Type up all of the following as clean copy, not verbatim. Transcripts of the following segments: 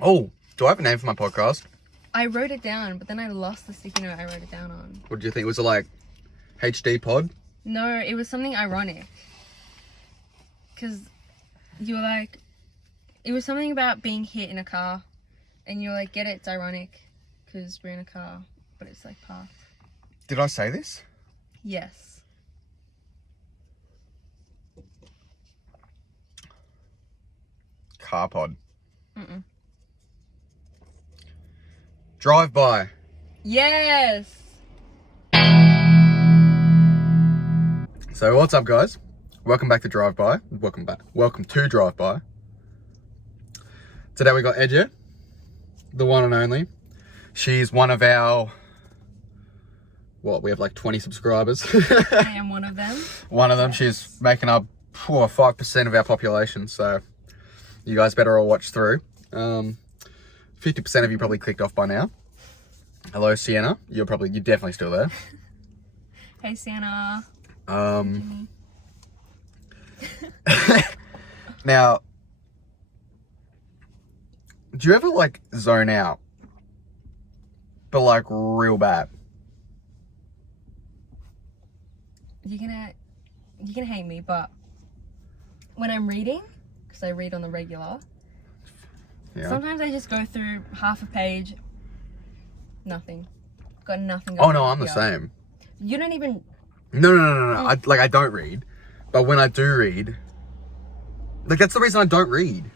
Oh, do I have a name for my podcast? I wrote it down, but then I lost the sticky note I wrote it down on. What did you think? Was it like HD Pod? No, it was something ironic. Because you were like, it was something about being hit in a car. And you were like, get it, it's ironic. Because we're in a car, but it's like parked. Did I say this? Yes. Car Pod. Mm-mm. Drive by. Yes! So what's up, guys? Welcome back to Drive By. Welcome back. Welcome to Drive By. Today we got Ece, the one and only. She's one of our... What, we have like 20 subscribers. I am one of them. One of them. She's making up 5% of our population, so you guys better all watch through. 50% of you probably clicked off by now. Hello, Sienna. You're definitely still there. Hey, Santa. Now, do you ever like zone out, but like real bad? You're gonna hate me, but when I'm reading, because I read on the regular, sometimes I just go through half a page, nothing. Got nothing. Oh no, I'm the same. You don't even... No. I don't read, but when I do read, like that's the reason I don't read.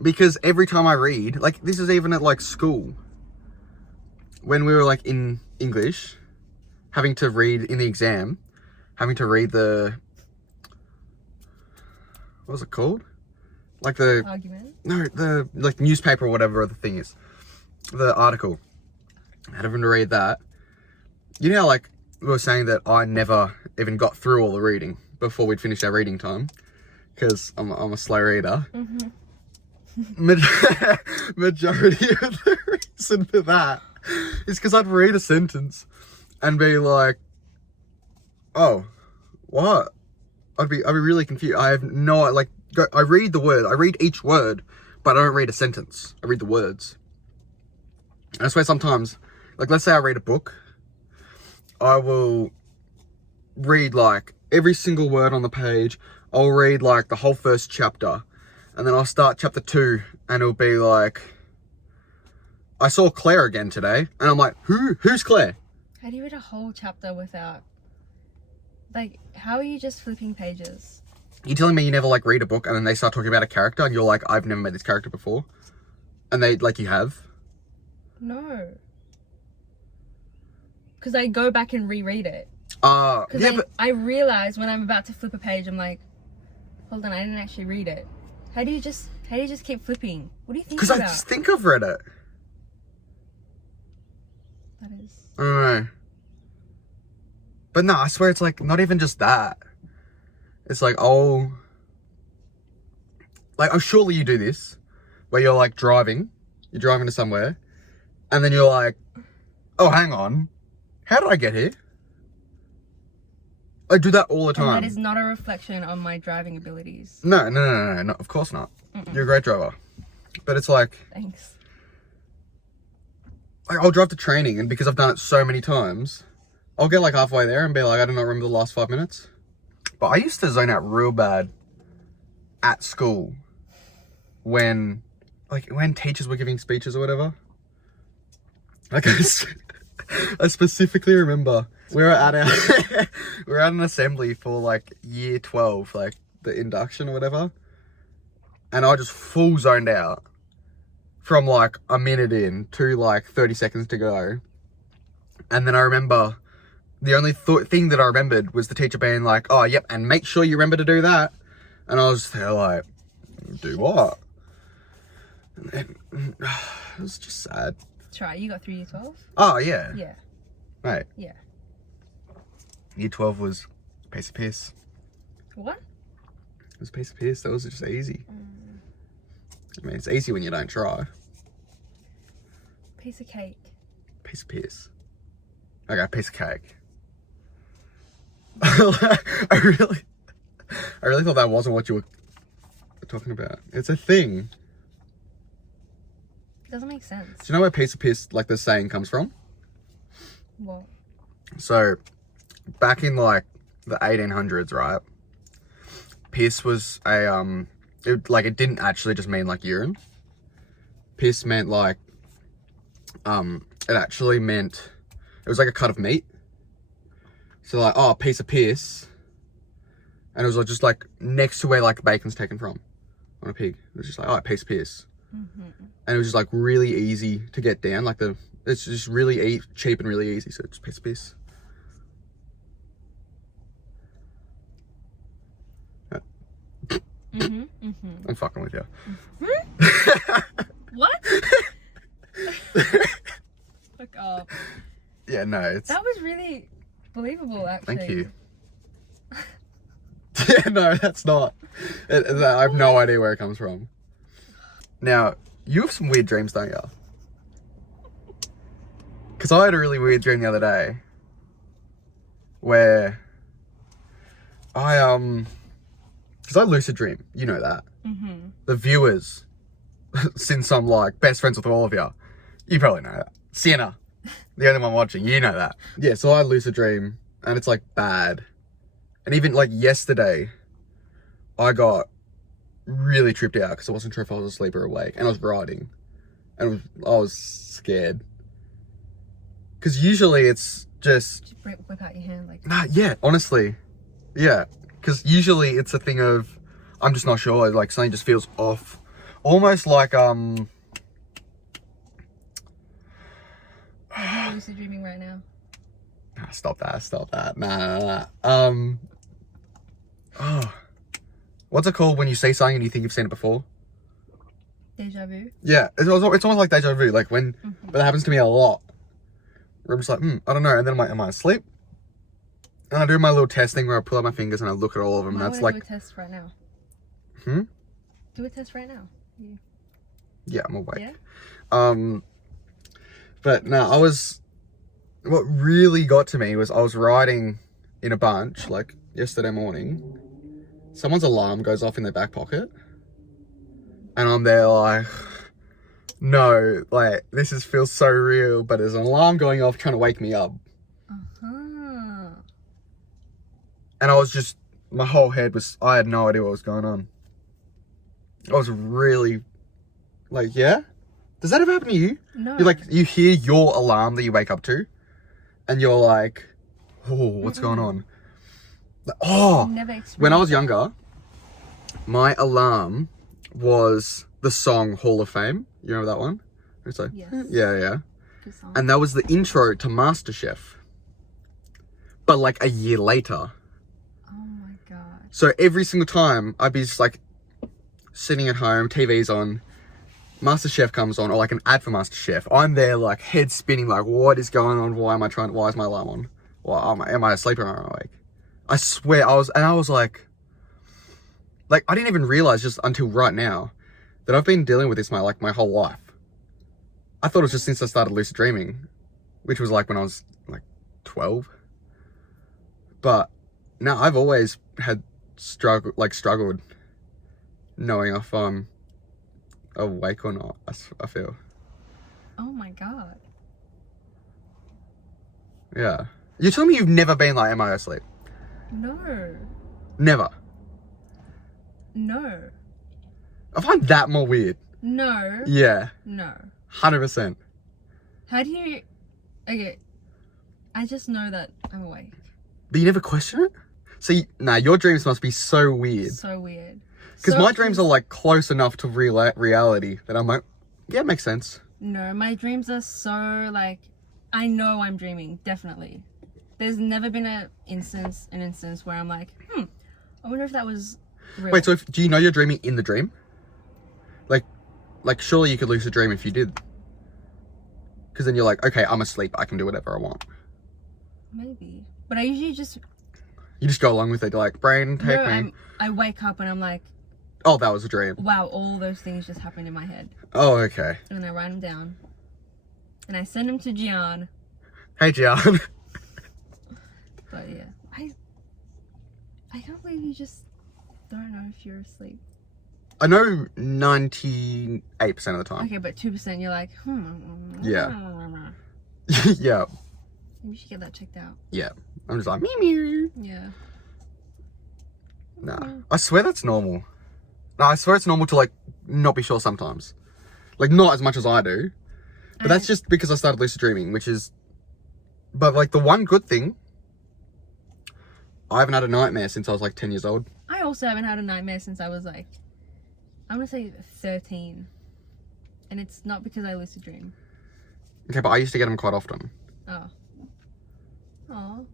Because every time I read, like this is even at like school, when we were like in English, having to read in the exam, having to read the, what was it called? Like the... Argument? No, the like newspaper or whatever the thing is. The article. I had everyone to read that. You know how like we were saying that I never even got through all the reading before we'd finished our reading time. Because I'm a slow reader. Mm-hmm. Majority of the reason for that is because I'd read a sentence and be like, oh, what? I'd be really confused. I have no, like, I read the word, I read each word, but I don't read a sentence. I read the words. And I swear sometimes, like, let's say I read a book, I will read, like, every single word on the page. I'll read, like, the whole first chapter. And then I'll start chapter 2, and it'll be like, I saw Claire again today. And I'm like, who's Claire? How do you read a whole chapter without... Like, how are you just flipping pages? You telling me you never, like, read a book, and then they start talking about a character, and you're like, I've never met this character before? And they, like, you have? No. Because I go back and reread it. Yeah, but... I realize when I'm about to flip a page, I'm like, hold on, I didn't actually read it. How do you just keep flipping? What do you think about? Because I just think I've read it. That is... I don't know. But no, I swear it's like, not even just that. It's like, oh... Like, oh, surely you do this. Where you're like driving. You're driving to somewhere. And then you're like, oh, hang on. How did I get here? I do that all the time. And that is not a reflection on my driving abilities. No, of course not. Mm-mm. You're a great driver. But it's like... Thanks. Like, I'll drive to training, and because I've done it so many times, I'll get like halfway there and be like, I do not remember the last 5 minutes. But I used to zone out real bad at school when teachers were giving speeches or whatever. Like, I specifically remember we were at an assembly for like year 12, like the induction or whatever. And I just full zoned out from like a minute in to like 30 seconds to go. And then I remember the only thing that I remembered was the teacher being like, oh, yep, and make sure you remember to do that. And I was there like, do what? And then, it was just sad. That's right, you got through year 12? Oh, yeah. Yeah. Right. Yeah. Year 12 was a piece of piss. What? It was a piece of piss. That was just easy. I mean, it's easy when you don't try. Piece of cake. Piece of piss. Okay, piece of cake. I really thought that wasn't what you were talking about. It's a thing. It doesn't make sense. Do you know where piece of piss, like the saying, comes from? What? So, back in like the 1800s, right? Piss was a it didn't actually just mean like urine. Piss meant like it actually meant it was like a cut of meat. So like, oh, a piece of piss, and it was like just like next to where like bacon's taken from on a pig. It was just like, oh, a piece of piss, and it was just like really easy to get down. Like it's just really cheap and really easy. So it's a piece of piss. I'm fucking with you. What? Fuck off. Yeah, no, it's... That was really believable, actually. Thank you. Yeah, no, that's not. I have no idea where it comes from. Now, you have some weird dreams, don't you? Because I had a really weird dream the other day where because I lucid dream, you know that. The viewers, since I'm like best friends with all of you probably know that. Sienna, the only one watching, you know that. Yeah, so I lucid dream and it's like bad. And even like yesterday, I got really tripped out because I wasn't sure if I was asleep or awake, and I was writing, and I was scared. Because usually it's just whip out your hand like. Nah, yeah, honestly, yeah. Because usually it's a thing of I'm just not sure. Like something just feels off, almost like Are you lucid dreaming right now? Stop that. Nah. Oh, what's it called when you see something and you think you've seen it before? Deja vu. Yeah, it's almost like deja vu. Like when, but it happens to me a lot. Where I'm just like, I don't know. And then I'm like, am I asleep? And I do my little test thing where I pull out my fingers and I look at all of them. And that's like. Do a test right now. Do a test right now. Yeah, I'm awake. Yeah? But no, what really got to me was I was riding in a bunch, like yesterday morning. Someone's alarm goes off in their back pocket. And I'm there like, no, like this feels so real, but there's an alarm going off trying to wake me up. And I was just, my whole head was, I had no idea what was going on. I was really, like, yeah? Does that ever happen to you? No. You like, you hear your alarm that you wake up to, and you're like, oh, what's going on? Like, oh, when I was younger, my alarm was the song Hall of Fame. You remember that one? It's like, yes. Yeah. Good song. And that was the intro to MasterChef. But like a year later. Oh my god. So every single time I'd be just like sitting at home, TV's on, MasterChef comes on, or like an ad for MasterChef. I'm there like head spinning, like what is going on? Why is my alarm on? Am I asleep or am I awake? I swear I was like I didn't even realize just until right now that I've been dealing with this my whole life. I thought it was just since I started lucid dreaming, which was like when I was like 12. But no, I've always had struggled knowing if I'm awake or not, I feel. Oh my god. Yeah. You're telling me you've never been like, am I asleep? No. Never. No. I find that more weird. No. Yeah. No. 100%. How do you... Okay. I just know that I'm awake. But you never question it? See, your dreams must be so weird. So weird. Because my dreams are like close enough to reality that I'm like, yeah, it makes sense. No, my dreams are so like, I know I'm dreaming, definitely. There's never been an instance where I'm like, I wonder if that was real. Wait, so do you know you're dreaming in the dream? Like surely you could lucid dream if you did. Because then you're like, okay, I'm asleep, I can do whatever I want. Maybe. But I usually just... You just go along with it, like, brain, take me. I wake up and I'm like... Oh, that was a dream. Wow, all those things just happened in my head. Oh, okay. And I write them down. And I send them to Gian. Hey, Gian. But yeah, I can't believe you just don't know if you're asleep. I know 98% of the time. Okay, but 2% you're like, Yeah. Yeah. Maybe you should get that checked out. Yeah. I'm just like, meow, meow. Yeah. Nah. I swear that's normal. No, I swear it's normal to, like, not be sure sometimes. Like, not as much as I do. But that's just because I started lucid dreaming, which is... But, like, the one good thing... I haven't had a nightmare since I was, like, 10 years old. I also haven't had a nightmare since I was, like... I'm gonna say 13. And it's not because I lucid dream. Okay, but I used to get them quite often. Oh. Oh.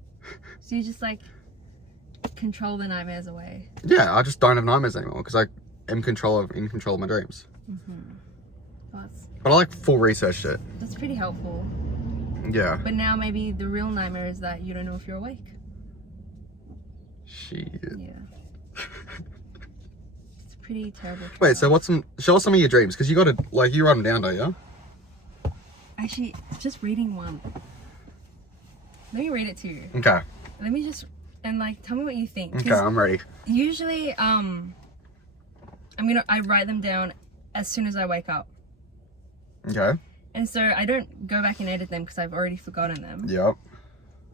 So you just, like... control the nightmares away. Yeah, I just don't have nightmares anymore because I am in control of my dreams. Well, but I like full research shit. That's pretty helpful. Yeah. But now maybe the real nightmare is that you don't know if you're awake. Shit. Yeah. It's a pretty terrible. Wait, so show us some of your dreams because you got to like you write them down, don't you? Actually, just reading one. Let me read it to you. Okay. Let me just. And like, tell me what you think. Okay, I'm ready. Usually, I write them down as soon as I wake up. Okay. And so I don't go back and edit them because I've already forgotten them. Yep.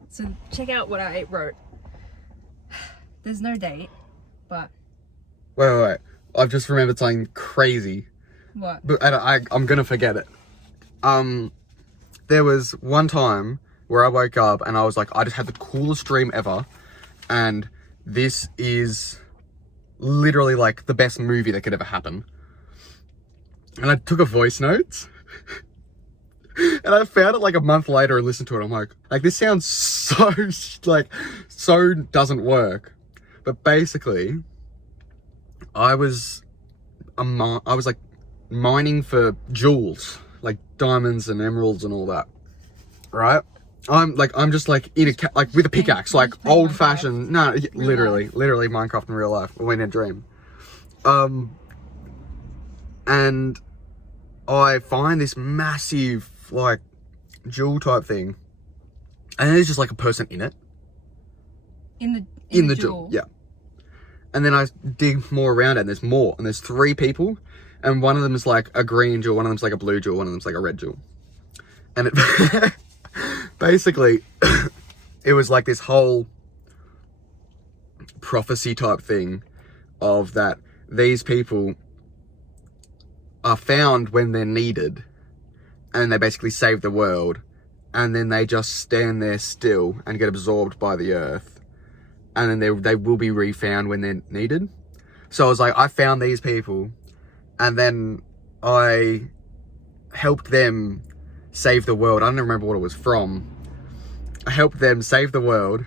So check out what I wrote. There's no date, but... Wait. I've just remembered something crazy. What? But I'm gonna forget it. There was one time where I woke up and I was like, I just had the coolest dream ever. And this is literally like the best movie that could ever happen. And I took a voice note and I found it like a month later and listened to it. I'm like this sounds so doesn't work. But basically I was like mining for jewels, like diamonds and emeralds and all that. Right? I'm just like in with a pickaxe, like old fashioned. No, literally Minecraft in real life. Or in a dream. And I find this massive like jewel type thing, and there's just like a person in it. In the jewel. Yeah. And then I dig more around it, and there's more, and there's 3 people, and one of them is like a green jewel, one of them's like a blue jewel, one of them's like a red jewel, and it. Basically, it was like this whole prophecy type thing of that these people are found when they're needed and they basically save the world, and then they just stand there still and get absorbed by the earth, and then they will be refound when they're needed. So I was like, I found these people and then I helped them save the world. I don't remember what it was from. I helped them save the world,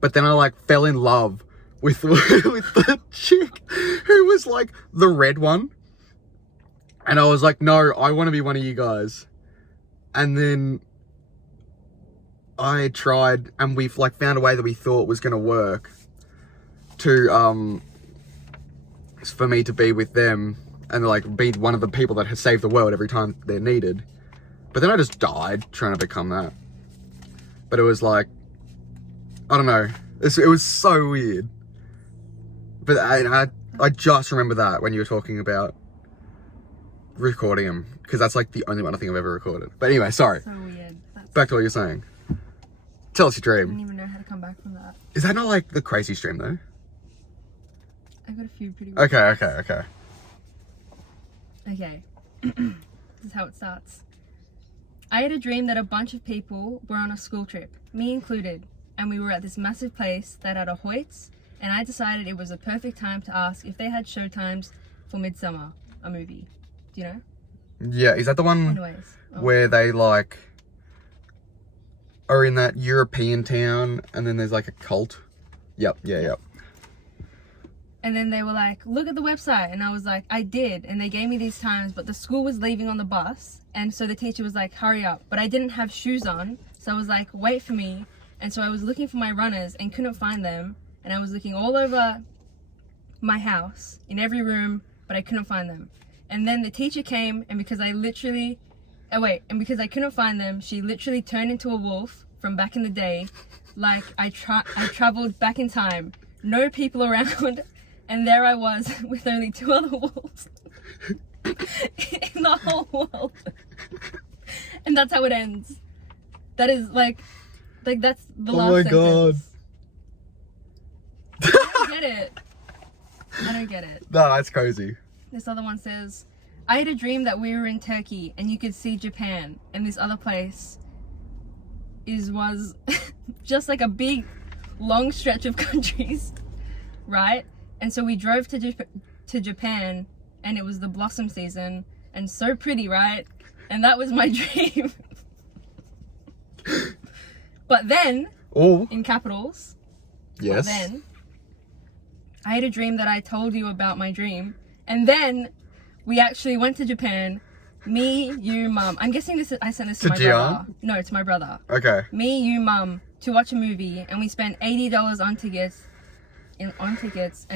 but then I like fell in love with the chick who was like the red one, and I was like, no, I want to be one of you guys. And then I tried, and we've like found a way that we thought was gonna work to for me to be with them and like be one of the people that has saved the world every time they're needed. But then I just died trying to become that. But it was like, I don't know. It was so weird. But I just remember that when you were talking about recording them. Because that's like the only one I think I've ever recorded. But anyway, sorry. So weird. Back to what you're saying. Tell us your I dream. don't even know how to come back from that. Is that not like the craziest dream though? I've got a few pretty weird. Okay. Okay. This is how it starts. I had a dream that a bunch of people were on a school trip, me included, and we were at this massive place that had a Hoyts, and I decided it was the perfect time to ask if they had showtimes for Midsummer, a movie. Do you know? Yeah, is that the one where they like are in that European town and then there's like a cult? Yep. And then they were like, look at the website. And I was like, I did. And they gave me these times, but the school was leaving on the bus. And so the teacher was like, hurry up. But I didn't have shoes on. So I was like, wait for me. And so I was looking for my runners and couldn't find them. And I was looking all over my house, in every room, but I couldn't find them. And then the teacher came, and because I couldn't find them, she literally turned into a wolf from back in the day. Like I traveled back in time. No people around. And there I was with only 2 other wolves in the whole world. And that's how it ends. That is like that's the last sentence. I don't get it. I don't get it. No, that's crazy. This other one says, I had a dream that we were in Turkey and you could see Japan, and this other place was just like a big long stretch of countries, right? And so we drove to Japan, and it was the blossom season, and so pretty, right? And that was my dream. But then, in capitals, yes. But then, I had a dream that I told you about my dream, and then we actually went to Japan. Me, you, mum. I'm guessing I sent this to my brother. No, to my brother. Okay. Me, you, mum, to watch a movie, and we spent $80 on tickets. And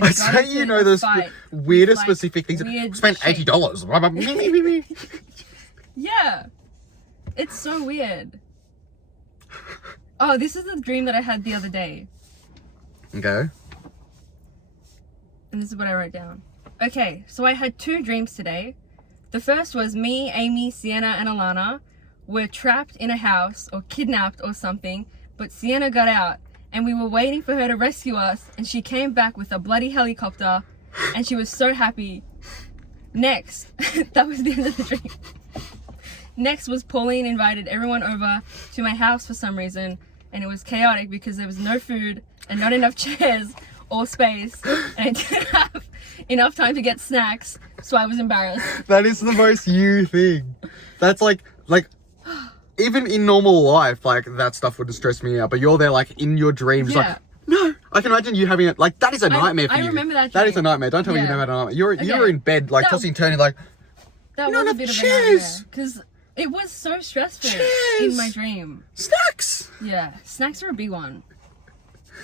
I say you know those weirdest specific things. Weird Spent $80. Yeah. It's so weird. Oh, this is the dream that I had the other day. Okay. And this is what I wrote down. Okay, so I had 2 dreams today. The first was me, Amy, Sienna, and Alana were trapped in a house or kidnapped or something, but Sienna got out. And we were waiting for her to rescue us, and she came back with a bloody helicopter, and she was so happy. Next, that was the end of the dream. Next was Pauline invited everyone over to my house for some reason, and it was chaotic because there was no food and not enough chairs or space, and I didn't have enough time to get snacks, so I was embarrassed. That is the most you thing. That's like even in normal life, like, that stuff would stress me out. But you're there, like, in your dreams, like, no. I can imagine you having it. Like, that is a nightmare for you. I remember that dream. That is a nightmare. Don't tell me you never had a nightmare. You're in bed, like, tossing and turning, like, that was a bit of a nightmare. Because it was so stressful in my dream. Snacks! Yeah, snacks are a big one.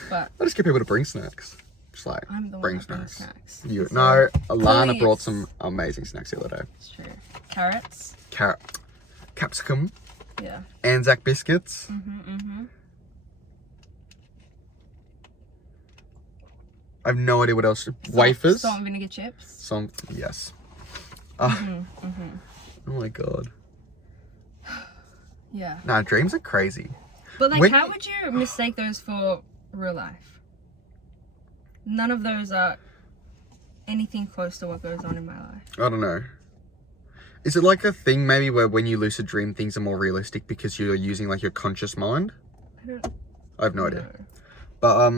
But I just get people to bring snacks. Just like, I'm the one bring that brings snacks. No, Alana brought some amazing snacks the other day. It's true. Carrots. Capsicum. Yeah. Anzac biscuits. I have no idea what else. Wafers. Salt and vinegar chips. Yes. Oh my god. Yeah. Nah, dreams are crazy. But like, how would you mistake those for real life? None of those are anything close to what goes on in my life. I don't know. Is it like a thing maybe where when you lucid dream, things are more realistic because you're using like your conscious mind? I have no idea. But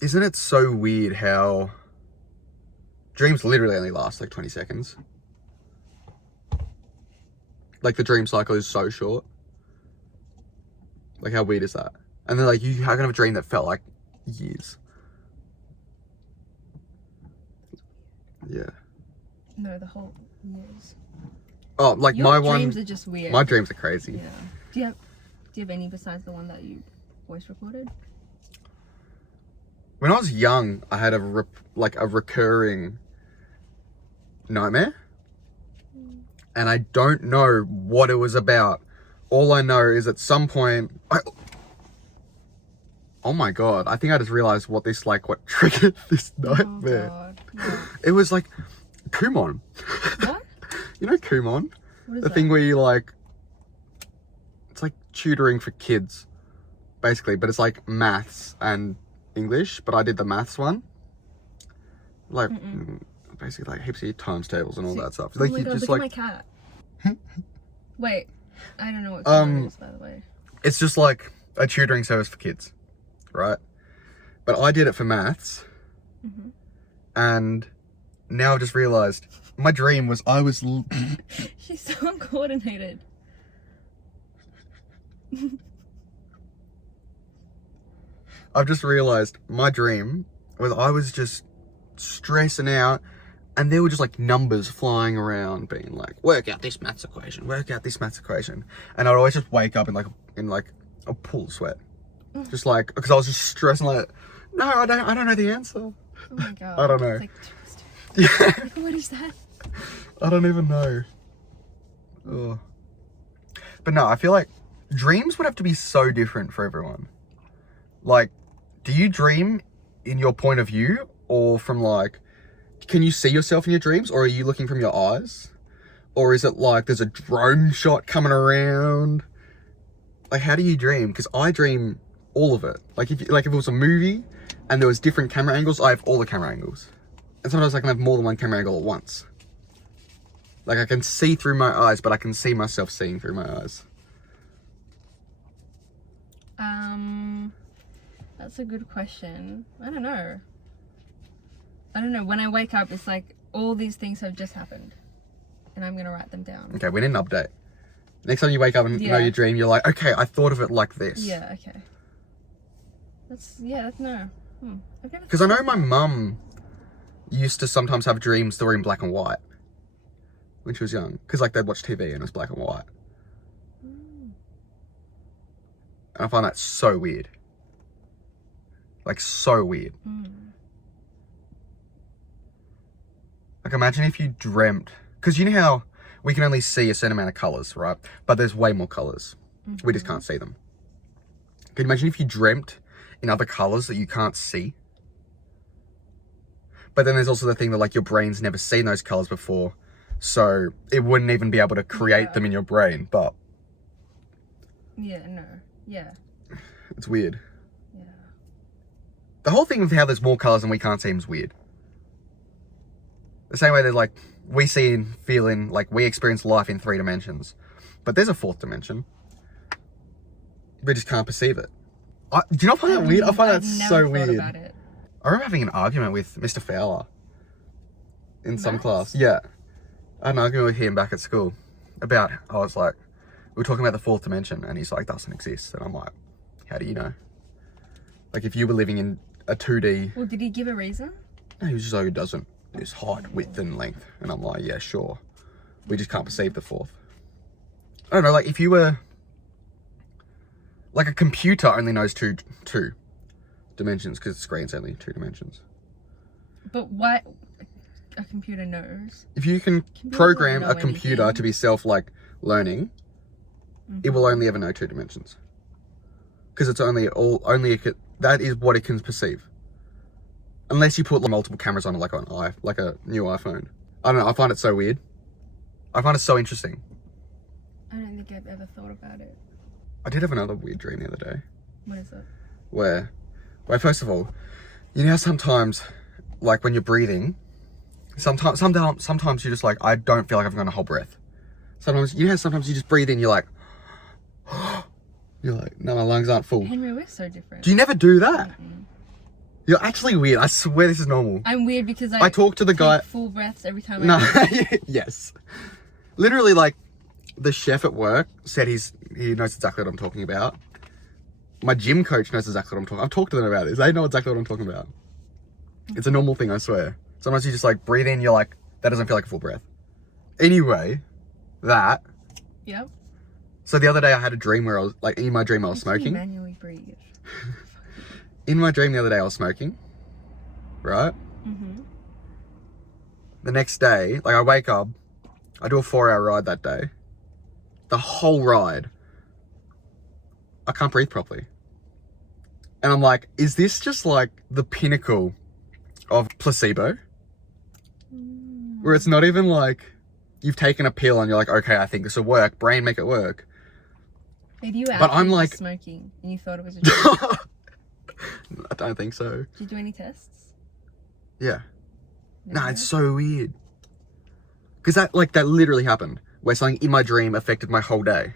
isn't it so weird how dreams literally only last like 20 seconds? Like, the dream cycle is so short. Like, how weird is that? And then, like, you can have a dream that felt like years. Yeah. No, the whole years. Oh, like Your dreams are just weird. My dreams are crazy. Yeah. Do you have any besides the one that you voice recorded? When I was young, I had a recurring nightmare. And I don't know what it was about. All I know is at some point, oh my god, I think I just realized what triggered this nightmare. Oh god. Yeah. It was like Kumon. What? You know Kumon? What is the that? thing where you it's like tutoring for kids, basically, but it's like maths and English, but I did the maths one. Like, basically like heaps of times tables and all that stuff. Like, oh my god, just look like at my cat. Wait, I don't know what Kumon is, by the way. It's just like a tutoring service for kids, right? But I did it for maths, and now I've just realized my dream was She's so uncoordinated. I've just realized my dream was I was just stressing out, and there were just like numbers flying around being like, work out this maths equation, and I'd always just wake up in like a pool of sweat, just like, because I was just stressing, like, no, I don't know the answer. Oh my god. I don't know. It's like, what is that? I don't even know. Ugh. But no, I feel like dreams would have to be so different for everyone. Like, do you dream in your point of view, or from like, can you see yourself in your dreams, or are you looking from your eyes? Or is it like there's a drone shot coming around? Like, how do you dream? Because I dream all of it. Like if it was a movie and there was different camera angles, I have all the camera angles. And sometimes I can have more than one camera angle at once. Like I can see through my eyes, but I can see myself seeing through my eyes. That's a good question. I don't know. When I wake up, it's like all these things have just happened. And I'm going to write them down. Okay, we need an update. Next time you wake up and know your dream, you're like, okay, I thought of it like this. Yeah, okay. No. Because I know my mum used to sometimes have dreams that were in black and white when she was young. Because like they'd watch TV and it was black and white. And I find that so weird. Like so weird. Like imagine if you dreamt, because you know how we can only see a certain amount of colours, right? But there's way more colours. We just can't see them. Can you imagine if you dreamt in other colours that you can't see? But then there's also the thing that like your brain's never seen those colours before. So it wouldn't even be able to create them in your brain, but... It's weird. Yeah. The whole thing of how there's more colours and we can't see them is weird. The same way that like we see and feel in, like we experience life in 3 dimensions. But there's a 4th dimension. We just can't perceive it. Do you not find that weird? I find that so weird. About it. I remember having an argument with Mr. Fowler in some class. Yeah. I had an argument with him back at school about, we were talking about the 4th dimension and he's like, doesn't exist. And I'm like, how do you know? Like if you were living in a 2D... Well, did he give a reason? No, he was just like, it doesn't. It's height, width and length. And I'm like, yeah, sure. We just can't perceive the 4th. I don't know, like if you were... Like a computer only knows two dimensions because the screen's only 2 dimensions. But what a computer knows? If you can program a computer to be learning, it will only ever know 2 dimensions. Because it's that is what it can perceive. Unless you put like, multiple cameras on it, like a new iPhone. I don't know. I find it so weird. I find it so interesting. I don't think I've ever thought about it. I did have another weird dream the other day. What is it? Where first of all, you know how sometimes, like when you're breathing, sometimes you're just like, I don't feel like I've gone a whole breath. Sometimes you just breathe in, you're like, no, my lungs aren't full. Henry, we're so different. Do you never do that? You're actually weird. I swear this is normal. I'm weird because I talk to the guy. Full breaths every time. No, yes. Literally, like the chef at work said he knows exactly what I'm talking about. My gym coach knows exactly what I'm talking about. I've talked to them about this. They know exactly what I'm talking about. It's a normal thing, I swear. Sometimes you just like breathe in, you're like, that doesn't feel like a full breath. Anyway, that. Yep. So the other day I had a dream where I was, like, in my dream I was smoking. Manually breathe. In my dream the other day I was smoking. Right? The next day, like I wake up, I do a 4-hour ride that day. The whole ride, I can't breathe properly. And I'm like, is this just like the pinnacle of placebo? Where it's not even like you've taken a pill and you're like, okay, I think this will work. Brain, make it work. Maybe you were but I'm like smoking and you thought it was a dream. I don't think so. Did you do any tests? Yeah. No, it's so weird. Because that literally happened. Where something in my dream affected my whole day.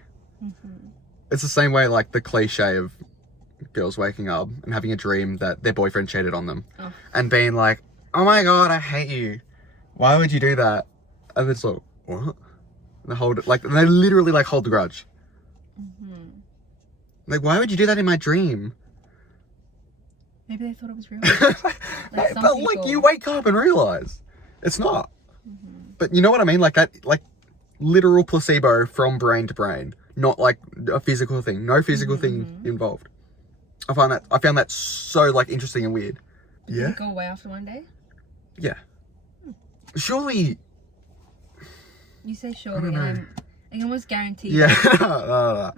It's the same way like the cliche of girls waking up and having a dream that their boyfriend cheated on them. And being like, oh my God, I hate you. Why would you do that? And it's like, what? And they literally like hold the grudge. Like, why would you do that in my dream? Maybe they thought it was real. Like you wake up and realize it's not. But you know what I mean? Like that, like literal placebo from brain to brain, not like a physical thing. No physical thing involved. I found that so like interesting and weird. Did it go away after one day? Yeah. Surely. You say surely, and I can almost guarantee. Yeah.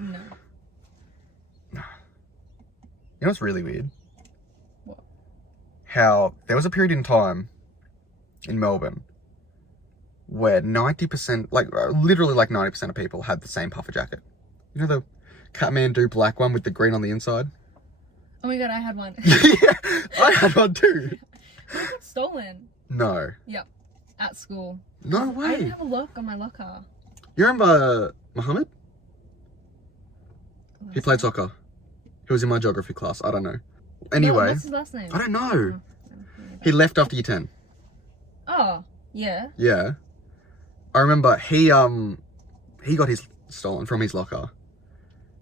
No. You know what's really weird? What? How there was a period in time in Melbourne where 90%, like literally like 90% of people had the same puffer jacket. You know the Kathmandu black one with the green on the inside? Oh my god, I had one. Yeah, I had one too. It got stolen. No. Yep. At school. No I didn't way. have a lock on my locker. You remember Muhammad? He played soccer. He was in my geography class. I don't know. Anyway. What's his last name? I don't know. He left after year 10. Oh, yeah. Yeah. I remember he got his stolen from his locker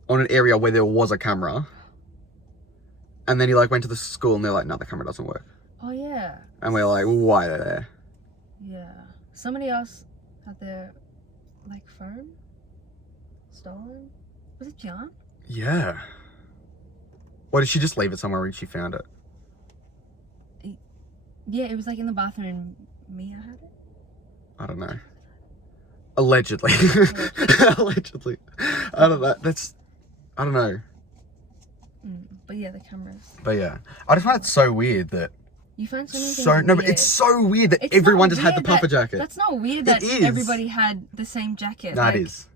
on an area where there was a camera. And then he like went to the school and they're like, no, the camera doesn't work. Oh, yeah. And we're like, well, why are they there? Yeah. Somebody else had their, like, phone stolen. Was it John? Yeah. Or did she just leave it somewhere when she found it? Yeah, it was like in the bathroom and Mia had it. I don't know. Allegedly. Allegedly. I don't know. I don't know. But yeah, the cameras. But yeah. I just find it so weird that You find so many things no, but weird. it's so weird that It's everyone not just had the weird puffer that- jacket. That's not weird that is. everybody had the same jacket. No, like, it is.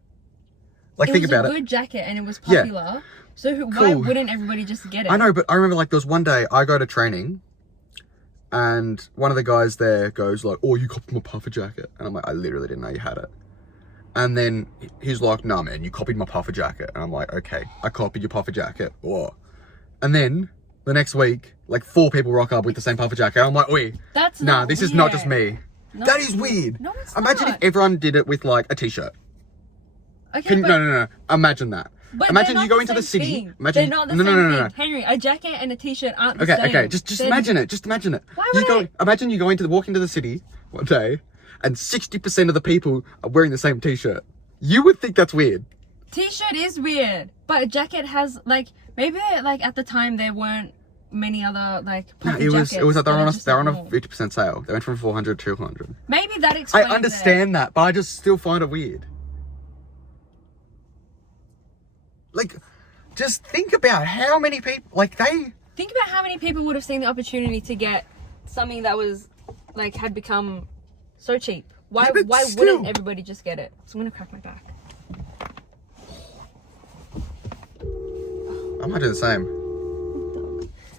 Like, think about It was a good jacket and it was popular. So why Cool. wouldn't everybody just get it? I know, but I remember like there was one day I go to training and one of the guys there goes like, oh, you copied my puffer jacket. And I'm like, I literally didn't know you had it. And then he's like, nah, man, you copied my puffer jacket. And I'm like, okay, I copied your puffer jacket. What? And then the next week, like 4 people rock up with the same puffer jacket. I'm like, wait, That's nah, not this is not just weird. me. No, That is weird. No, it's Imagine not. if everyone did it with like a t-shirt. Okay, but, No. Imagine that. but Imagine they're you not go into the same city. thing. Imagine They're not the no, same no. thing. Henry, a jacket and a t-shirt aren't the same. Okay. Just imagine it. Just imagine it. Why would Imagine you walk into the city one day, and 60% of the people are wearing the same t-shirt. You would think that's weird. T-shirt is weird, but a jacket has like maybe like at the time there weren't many other like No, puffer it was jackets they're on a normal. 50% sale. They went from 400 to 200. Maybe that I explains understand that, but I just still find it weird. Like, just think about how many people Think about how many people would have seen the opportunity to get something that was like had become so cheap. Why Yeah, but why still. wouldn't everybody just get it? So I'm gonna crack my back. I might do the same.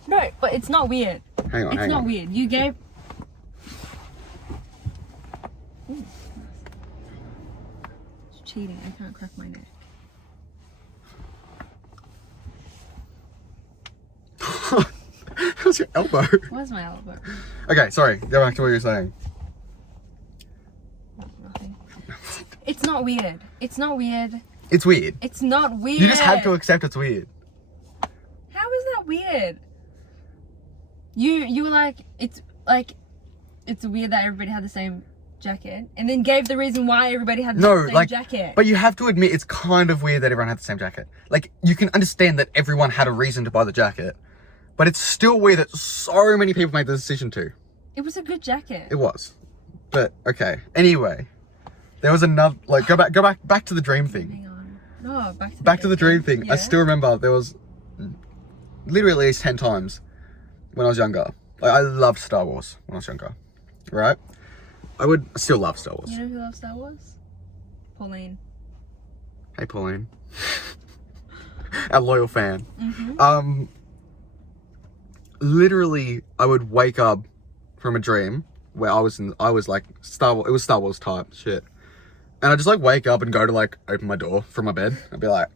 No, but it's not weird. Hang on, It's hang not on. weird. You gave. It's cheating. I can't crack my neck. How's your elbow? Where's my elbow? Okay, sorry. Go back to what you were saying. Nothing. It's not weird. It's not weird. It's weird. It's not weird. You just have to accept it's weird. How is that weird? You were like it's weird that everybody had the same jacket, and then gave the reason why everybody had the same jacket. But you have to admit it's kind of weird that everyone had the same jacket. Like, you can understand that everyone had a reason to buy the jacket, but it's still weird that so many people made the decision to. It was a good jacket. It was. But, okay. Anyway, there was another, like, go back to the dream thing. Hang on. No, Back to the dream thing. Yeah. I still remember there was literally at least 10 times when I was younger. Like, I loved Star Wars when I was younger, right? I still love Star Wars. You know who loves Star Wars? Pauline. Hey, Pauline. A loyal fan. Mm-hmm. Literally, I would wake up from a dream where I was like Star Wars. It was Star Wars type shit, and I just like wake up and go to like open my door from my bed. I'd be like,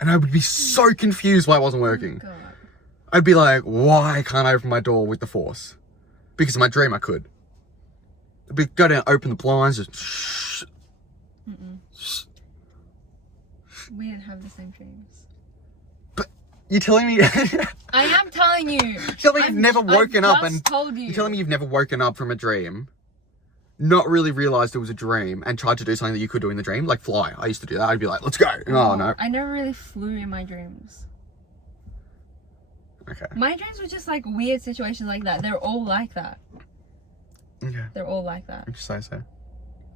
and I would be so confused why it wasn't working. God. I'd be like, why can't I open my door with the Force? Because in my dream I could. I'd be, go down, open the blinds, just shh. We didn't have the same dreams. But you're telling me? I am telling you. You're telling me you've never woken up and told you. You're telling me you've never woken up from a dream, not really realized it was a dream, and tried to do something that you could do in the dream, like fly. I used to do that. I'd be like, let's go. Oh no. I never really flew in my dreams. Okay. My dreams were just like weird situations like that. They're all like that. Okay. They're all like that. Would you say so?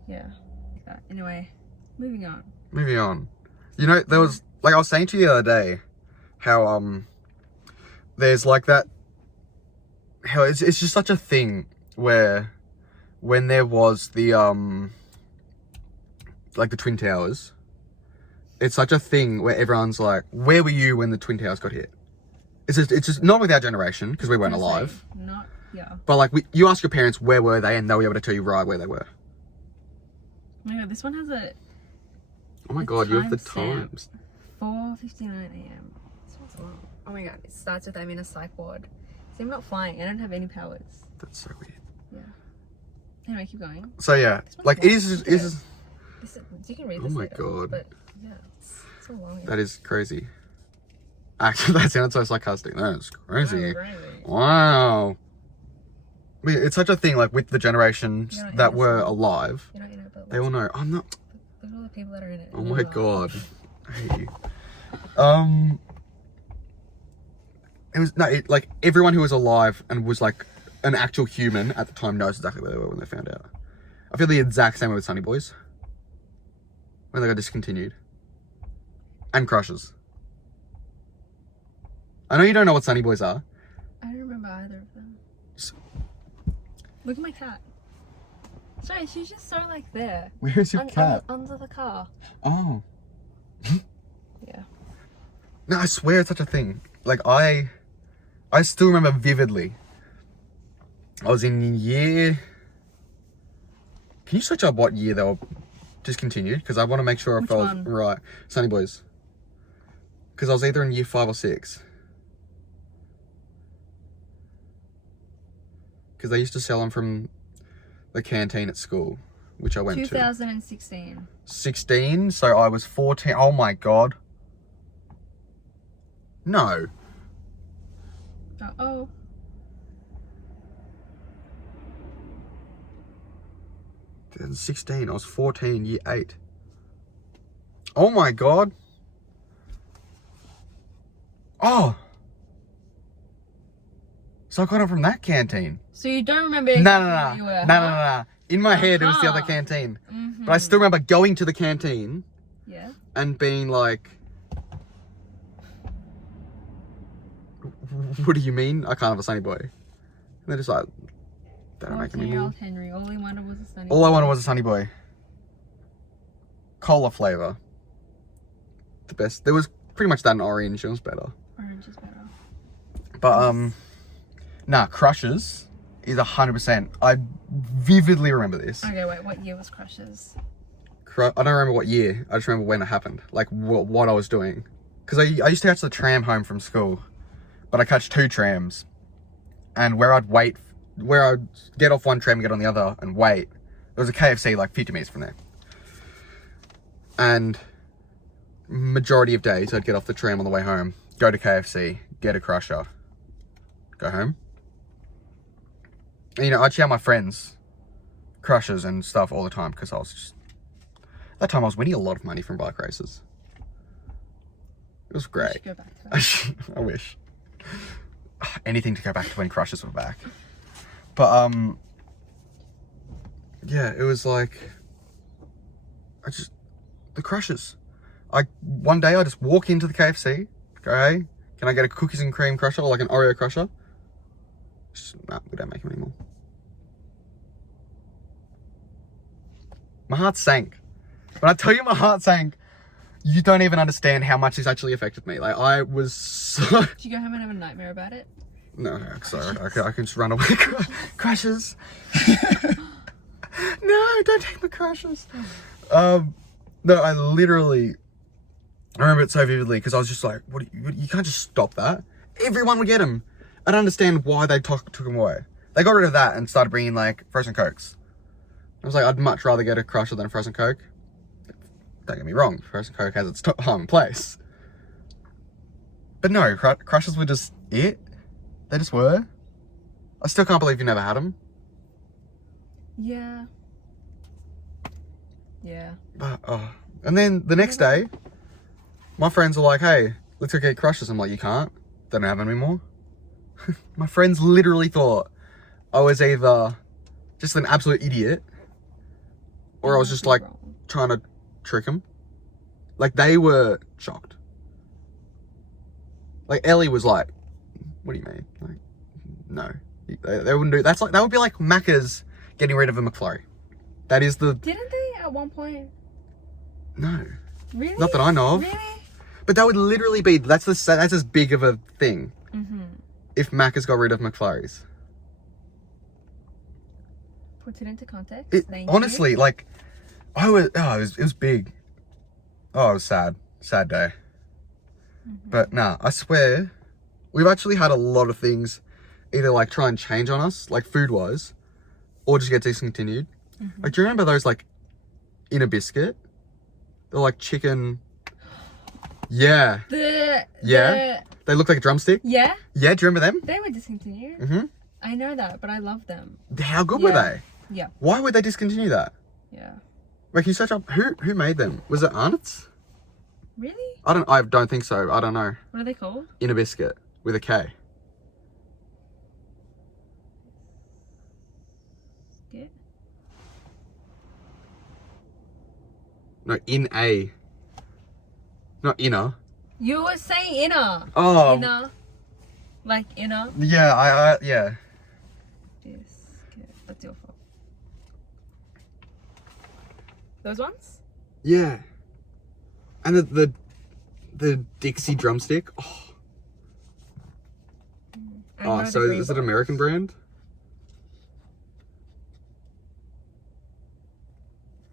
Yeah. Like that. Anyway, moving on. Moving on. You know, there was, like I was saying to you the other day, how there's like that, how it's just such a thing where when there was the like the Twin Towers, it's such a thing where everyone's like, where were you when the Twin Towers got hit? It's just not with our generation because we weren't alive. Not, yeah. But like, you ask your parents where were they, and they'll be able to tell you right where they were. Oh my god, this one has a. Oh my god, you have the times. 4:59 a.m. This one's long. Oh my god, it starts with I'm in a psych ward. See, I'm not flying. I don't have any powers. That's so weird. Yeah. Anyway, keep going. So yeah, like it is. You can read Oh this my later, god. but yeah, it's so long. That is crazy. Actually, that sounds so sarcastic. That is crazy. Crazy. Wow. I mean, it's such a thing, like with the generations that were alive. You're not in it, but They all know. I'm not. look at all the people that are in it. Oh my god. I hate you. It was like everyone who was alive and was like an actual human at the time knows exactly where they were when they found out. I feel the exact same way with Sunny Boys when they got discontinued, and Krushers. I know you don't know what Sunny Boys are. I don't remember either of them. Look at my cat. Sorry, she's just so like there. Where's your cat? Under the car. Oh. Yeah. No, I swear it's such a thing. Like I still remember vividly. I was in year. Can you search up what year they were discontinued? Because I want to make sure if I was right. Sunny Boys. Because I was either in year 5 or 6. Because they used to sell them from the canteen at school, which I went 2016. to. 16? So I was 14. Oh my god. No. Uh-oh. 2016. I was 14, year 8. Oh my god. Oh. So I got it from that canteen. So you don't remember No. you were, No. In my head, it was the other canteen. Mm-hmm. But I still remember going to the canteen. Yeah. And being like, what do you mean? I can't have a Sunny Boy. And they're just like, they don't make any more. 14-year-old Henry. All he wanted was a Sunny All I wanted was a Sunny Boy. Cola flavour. The best. There was pretty much that in orange. It was better. Orange is better. But, nah, Krushers is 100%. I vividly remember this. Okay, wait, what year was Krushers? I don't remember what year. I just remember when it happened. Like, what I was doing. Because I used to catch the tram home from school. But I catch 2 trams. And where I'd get off one tram and get on the other and wait, there was a KFC like 50 metres from there. And majority of days, I'd get off the tram on the way home, go to KFC, get a crusher, go home. And, you know, I'd share my friends crushers and stuff all the time because I was just... At that time, I was winning a lot of money from bike races. It was great. You should go back to that. I wish. Anything to go back to when crushers were back. But, yeah, it was like... The crushers. One day I just walk into the KFC, go, hey, can I get a cookies and cream crusher or like an Oreo crusher? Nah, we don't make them anymore. My heart sank. When I tell you my heart sank, you don't even understand how much this actually affected me. Like, I was so... Did you go home and have a nightmare about it? No, sorry. I can just run away. Crushes. No, don't take my crushes. No, I remember it so vividly because I was just like, you can't just stop that. Everyone would get them. I don't understand why they took them away. They got rid of that and started bringing like frozen Cokes. I was like, I'd much rather get a crusher than a frozen Coke. Don't get me wrong, frozen Coke has its time and place. But no, crushers were just it. They just were. I still can't believe you never had them. Yeah. Yeah. But, and then the next day, my friends were like, hey, let's go get crushers. I'm like, you can't. They don't have them anymore. My friends literally thought I was either just an absolute idiot or I was just like trying to trick them. Like, they were shocked. Like Ellie was like, what do you mean? Like, no, they wouldn't do. That would be like Macca's getting rid of a McFlurry. That is the. Didn't they at one point? No. Really? Not that I know of. Really? But that would literally be that's as big of a thing. Mm-hmm. If Macca's got rid of McFlurries. Puts it into context. Honestly, like, it was big. Oh, it was sad day. Mm-hmm. But nah, I swear, we've actually had a lot of things either like try and change on us, like food wise, or just get discontinued. Mm-hmm. Like, do you remember those like in a biscuit? They're like chicken. Yeah. They look like a drumstick. Yeah. Yeah, do you remember them? They were discontinued. Mm-hmm. I know that, but I love them. How good were they? Yeah. Why would they discontinue that? Yeah. Like, you search up who made them? Was it Arnott's? Really? I don't think so. I don't know. What are they called? In a biscuit with a K. Yeah. No, in a. Not inner. You were saying inner. Oh. Inner. Like inner. Yeah, yeah. Yes. Okay. That's your fault. Those ones? Yeah. And the Dixie drumstick. Oh. So is it an American brand?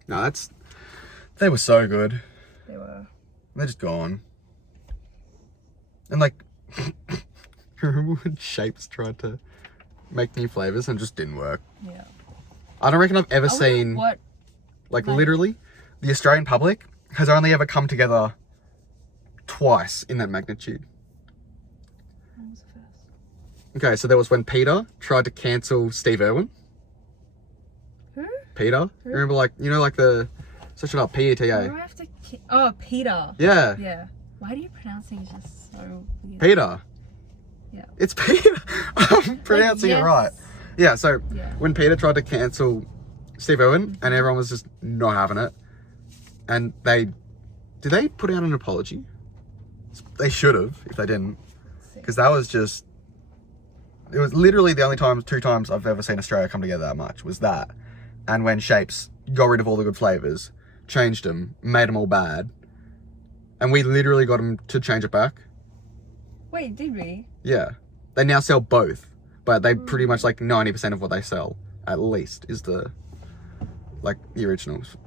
No, they were so good. They were. They're just gone. And like, remember when Shapes tried to make new flavors and just didn't work? Yeah. I don't reckon I've ever I wonder seen, what, like literally, the Australian public has only ever come together twice in that magnitude. What was the first? Okay, so there was when Peter tried to cancel Steve Irwin. Who? Peter? Who? Remember, like, you know, like search it up, Why do PETA. I have to? Oh, Peter. Yeah. Yeah. Why do you pronounce things just so weird? Peter. Yeah. It's Peter. I'm pronouncing it right. Yeah, so when Peter tried to cancel Steve Irwin and everyone was just not having it, and did they put out an apology? They should have if they didn't, because that was just, it was literally the only two times I've ever seen Australia come together that much was that, and when Shapes got rid of all the good flavors, changed them, made them all bad, and we literally got them to change it back. Wait, did we? Yeah, they now sell both, but they pretty much like 90% of what they sell at least is the originals.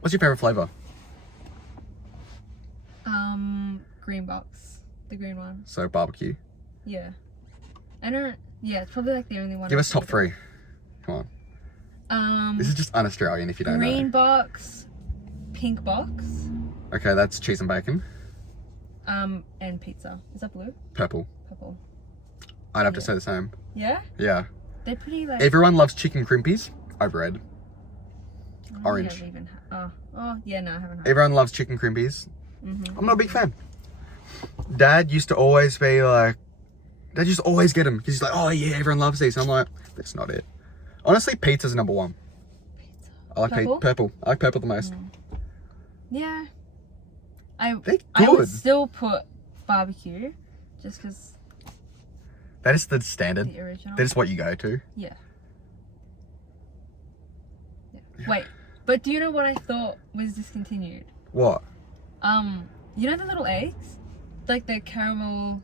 What's your favorite flavor? Green box, the green one. So barbecue. Yeah. I don't. Yeah, it's probably like the only one. Give us top 3. Come on. This is just un-Australian if you don't know. Green box, pink box. Okay, that's cheese and bacon. And pizza. Is that blue? Purple. Purple. I'd have to say the same. Yeah? Yeah. They're pretty like... Everyone loves chicken crimpies. I've read. Orange. Yeah, no, I haven't had. Everyone loves chicken crimpies. Mm-hmm. I'm not a big fan. Dad used to always be like... Dad used to always get them. He's like, oh yeah, everyone loves these. And I'm like, that's not it. Honestly, pizza's number 1. Pizza. I like purple. I like purple the most. Yeah. They're I would good. still put barbecue, just because That is the standard. the original. That is what you go to. Yeah. Wait, but do you know what I thought was discontinued? What? You know the little eggs? Like the caramel...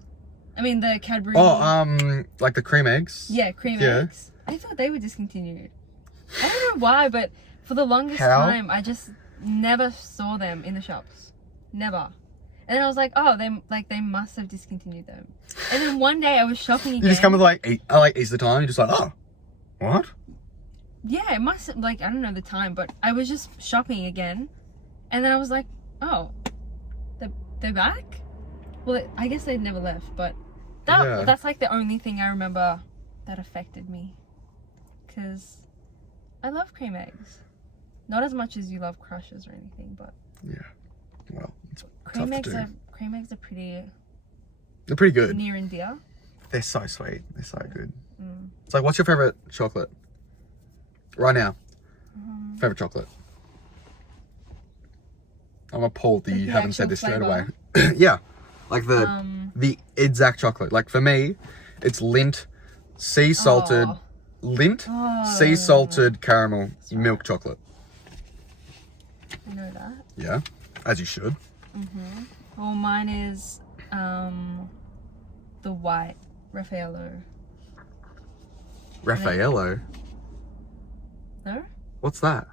the Cadbury... Oh, like the cream eggs? Yeah, cream eggs. I thought they were discontinued. I don't know why, but for the longest time, I just never saw them in the shops. Never. And then I was like, oh, they must have discontinued them. And then one day I was shopping again. You just come with like Easter time, you're just like, oh, what? Yeah, it must have, I don't know the time, but I was just shopping again. And then I was like, oh, they're back? Well, I guess they'd never left, but that's like the only thing I remember that affected me. Because I love cream eggs. Not as much as you love krushers or anything, but... Yeah, well, it's cream tough eggs to do. Cream eggs are pretty... They're pretty good. Near and dear. They're so sweet. They're so good. Mm. It's like, what's your favourite chocolate? Right now. Favourite chocolate? I'm appalled that you haven't said this straight away. Yeah. Like the exact chocolate. Like for me, it's Lindt, sea salted, Lindt, sea salted caramel milk chocolate. I know that. Yeah, as you should. Well, mine is the white Raffaello. Raffaello? No? What's that?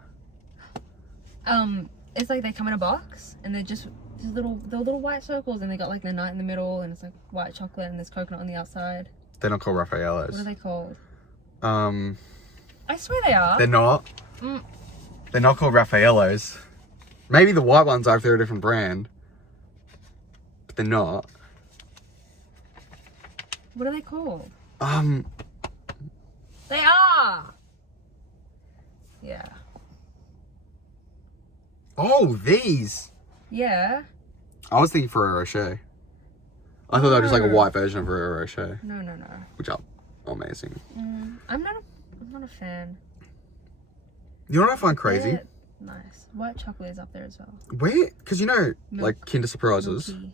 It's like they come in a box and they're just they're little white circles and they got like the nut in the middle and it's like white chocolate and there's coconut on the outside. They're not called Raffaellos. What are they called? I swear they are. They're not. They're not called Raffaellos. Maybe the white ones are if they're a different brand. But they're not. What are they called? They are! Yeah. Oh, these! Yeah. I was thinking Ferrero Rocher. I thought they were just like a white version of Ferrero Rocher. No. Which are amazing. I'm not a fan. You know what I find crazy? They're nice. White chocolate is up there as well. Where? Because you know, Milk. like Kinder Surprises. Milky.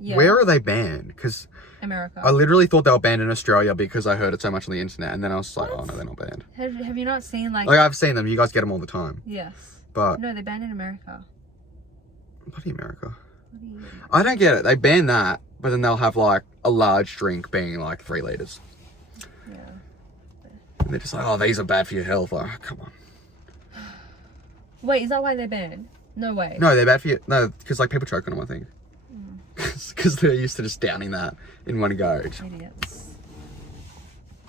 Yeah. Where are they banned? Because America. I literally thought they were banned in Australia because I heard it so much on the internet, and then I was like, oh no, they're not banned. Have you not seen like I've seen them. You guys get them all the time. Yes. But no, they're banned in America. bloody America. What do you mean? I don't get it. They ban that, but then they'll have like a large drink being like 3 liters. Yeah. And they're just like, oh, these are bad for your health. Like, oh, come on. Wait, is that why they're banned? No way. No, they're bad for you. No, because like people choke on them, I think. Because they're used to just downing that in one go. Idiots.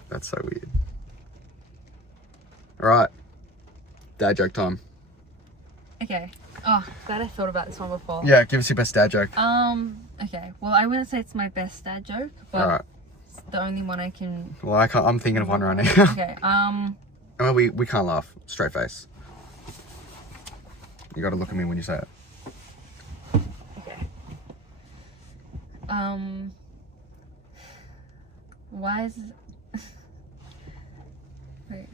That's so weird. All right. Dad joke time. Okay. Oh, glad I thought about this one before. Yeah, give us your best dad joke. Okay. Well, I wouldn't say it's my best dad joke, but All right. it's the only one I can. Well, I'm thinking of one right now. Okay. Well, we can't laugh. Straight face. You got to look at me when you say it. Okay. Why is wait.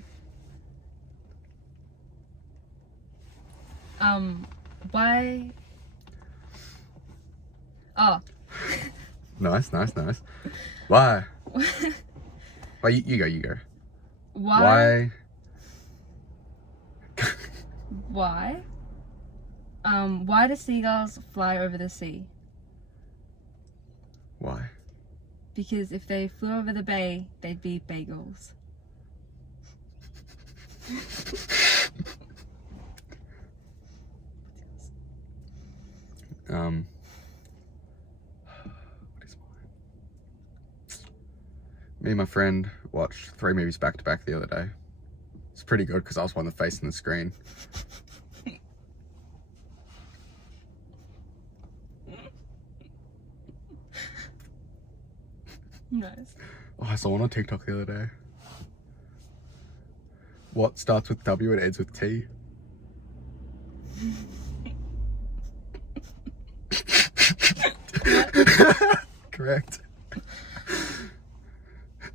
Why? Oh. Nice. Why? Well, you go. Why? Why? Why do seagulls fly over the sea? Why? Because if they flew over the bay, they'd be bagels. What is mine? Me and my friend watched 3 movies back to back the other day. It's pretty good because I was the one that facing the screen. Nice. Oh, I saw one on TikTok the other day. What starts with W and ends with T? Correct.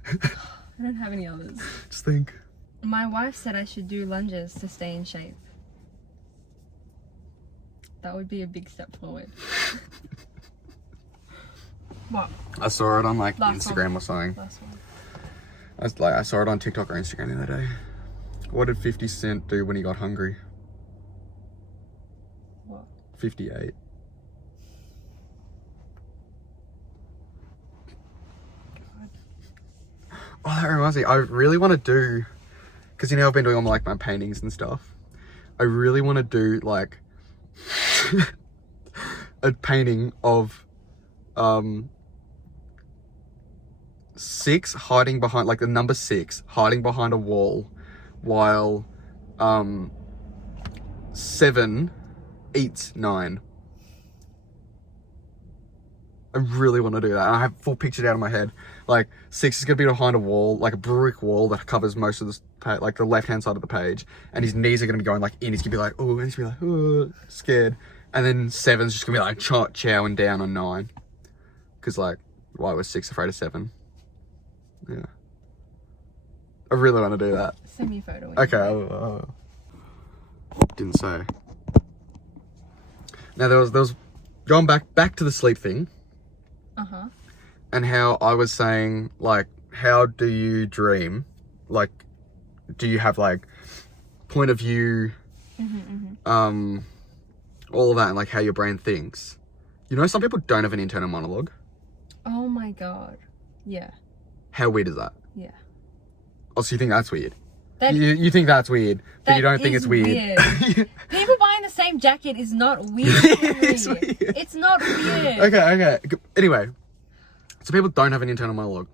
I don't have any others. Just think. My wife said I should do lunges to stay in shape. That would be a big step forward. What? I saw it on like Last Instagram one. or something. Last one. I saw it on TikTok or Instagram the other day. What did 50 Cent do when he got hungry? What? 58. Oh, that reminds me. I really want to do, because you know I've been doing all my paintings and stuff. I really want to do like a painting of 6 hiding behind, like the number 6 hiding behind a wall while 7 eats 9. I really want to do that. And I have full pictured out of my head. Like 6 is gonna be behind a wall, like a brick wall that covers most of this, like the left hand side of the page, and his knees are gonna be going like in. He's gonna be like, oh, and he's gonna be like, oh, scared. And then 7's just gonna be like chowing down on 9, because like, why was 6 afraid of 7? Yeah, I really want to do that. Send me a photo. Okay. Didn't say. Now there was going back to the sleep thing. Uh-huh. And how I was saying, like, how do you dream? Like, do you have, like, point of view, all of that, and, like, how your brain thinks. You know, some people don't have an internal monologue. Oh my god. Yeah. How weird is that? Yeah. Oh, so you think that's weird? That, You think that's weird, but you don't think it's weird. People buying the same jacket is not weird. It's weird. It's not weird. Okay. Anyway, so people don't have an internal monologue.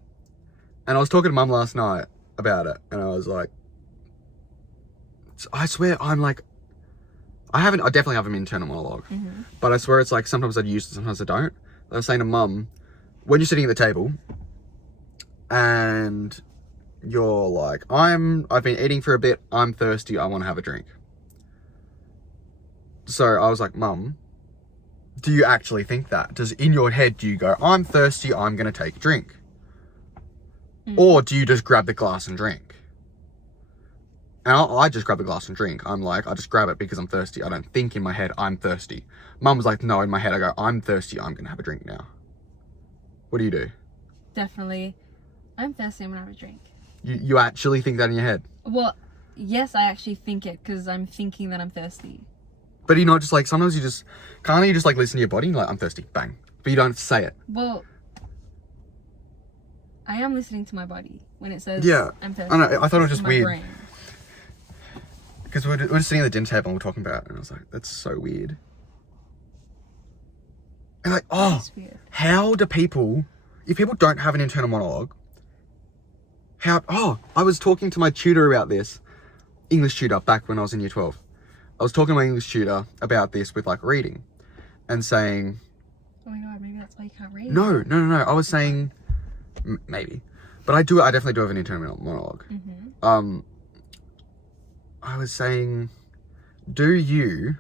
And I was talking to Mum last night about it, and I was like, I swear I'm like, I definitely have an internal monologue, but I swear it's like sometimes I use it, sometimes I don't. I was saying to Mum, when you're sitting at the table and you're like, I've been eating for a bit, I'm thirsty, I want to have a drink. So I was like, Mum, do you actually think that? Does in your head, do you go, I'm thirsty, I'm going to take a drink? Or do you just grab the glass and drink? And I just grab the glass and drink. I'm like, I just grab it because I'm thirsty. I don't think in my head, I'm thirsty. Mum was like, no, in my head, I go, I'm thirsty, I'm going to have a drink now. What do you do? Definitely. I'm thirsty, I'm going to have a drink. You actually think that in your head? Well, yes, I actually think it because I'm thinking that I'm thirsty. But you're not just like, sometimes can't you just like listen to your body and you're like, I'm thirsty, bang. But you don't say it. Well, I am listening to my body when it says I'm thirsty. I know, I thought it was just weird. Brain. Because we're just sitting at the dinner table and we're talking about it, and I was like, that's so weird. And like, how do people, if people don't have an internal monologue, I was talking to my tutor about this, English tutor, back when I was in year 12. I was talking to my English tutor about this with like reading and saying, oh my god, maybe that's why you can't read. No. I was saying, maybe, but I definitely do have an internal monologue. I was saying, do you,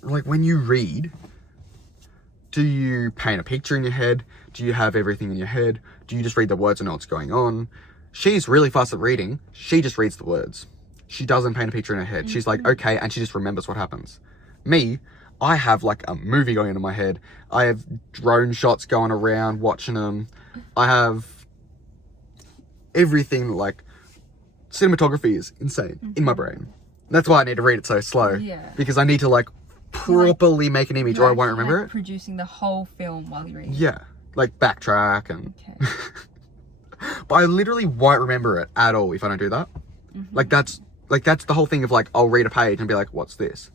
like when you read, do you paint a picture in your head? Do you have everything in your head? Do you just read the words and know what's going on? She's really fast at reading. She just reads the words. She doesn't paint a picture in her head. She's like, okay, and she just remembers what happens. Me, I have like a movie going into my head. I have drone shots going around, watching them. I have everything, like, cinematography is insane in my brain. That's why I need to read it so slow. Yeah. Because I need to like properly make an image or I won't remember it. Producing the whole film while you're reading. Yeah. Like backtrack and... Okay. But I literally won't remember it at all if I don't do that. Like that's the whole thing of like, I'll read a page and be like, what's this?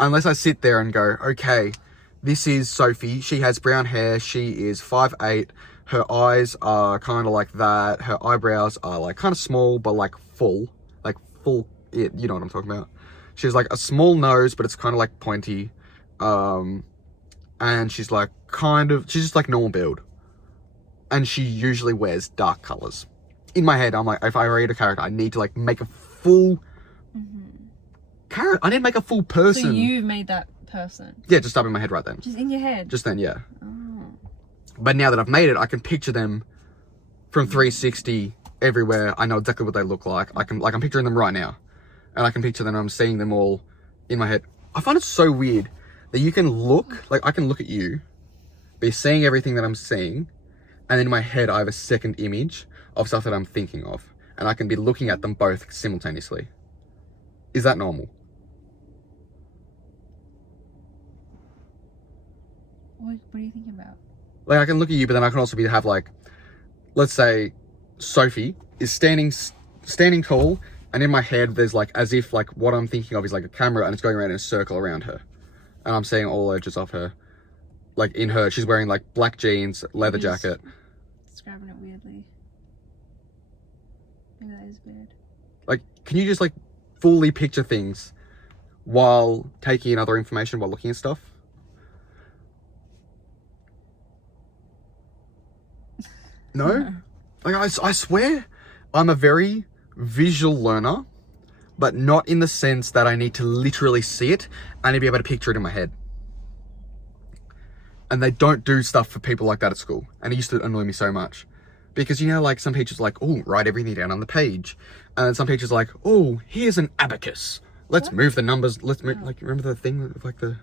Unless I sit there and go, okay, this is Sophie. She has brown hair. She is 5'8". Her eyes are kind of like that. Her eyebrows are like kind of small, but like full. You know what I'm talking about. She has like a small nose, but it's kind of like pointy. And she's like she's just like normal build. And she usually wears dark colors. In my head, I'm like, if I read a character, I need to like make a full character. I need to make a full person. So you've made that person? Yeah, just up in my head right then. Just in your head? Just then, yeah. Oh. But now that I've made it, I can picture them from 360 everywhere. I know exactly what they look like. I'm picturing them right now. And I can picture them, I'm seeing them all in my head. I find it so weird that you can look, like I can look at you, be seeing everything that I'm seeing, and in my head I have a second image of stuff that I'm thinking of. And I can be looking at them both simultaneously. Is that normal? What are you thinking about? Like I can look at you, but then I can also have like, let's say Sophie is standing tall, and in my head there's like, as if like what I'm thinking of is like a camera and it's going around in a circle around her. And I'm seeing all edges of her. Like in her, she's wearing like black jeans, leather jacket. Describing it weirdly. Maybe that is weird. Like, can you just like fully picture things while taking in other information, while looking at stuff? No? Like, I swear I'm a very visual learner, but not in the sense that I need to literally see it. I need to be able to picture it in my head. And they don't do stuff for people like that at school. And it used to annoy me so much. Because, you know, like some teachers are like, oh, write everything down on the page. And then some teachers are like, oh, here's an abacus. let's What? move the numbers. Let's move, like, remember the thing with, like, the...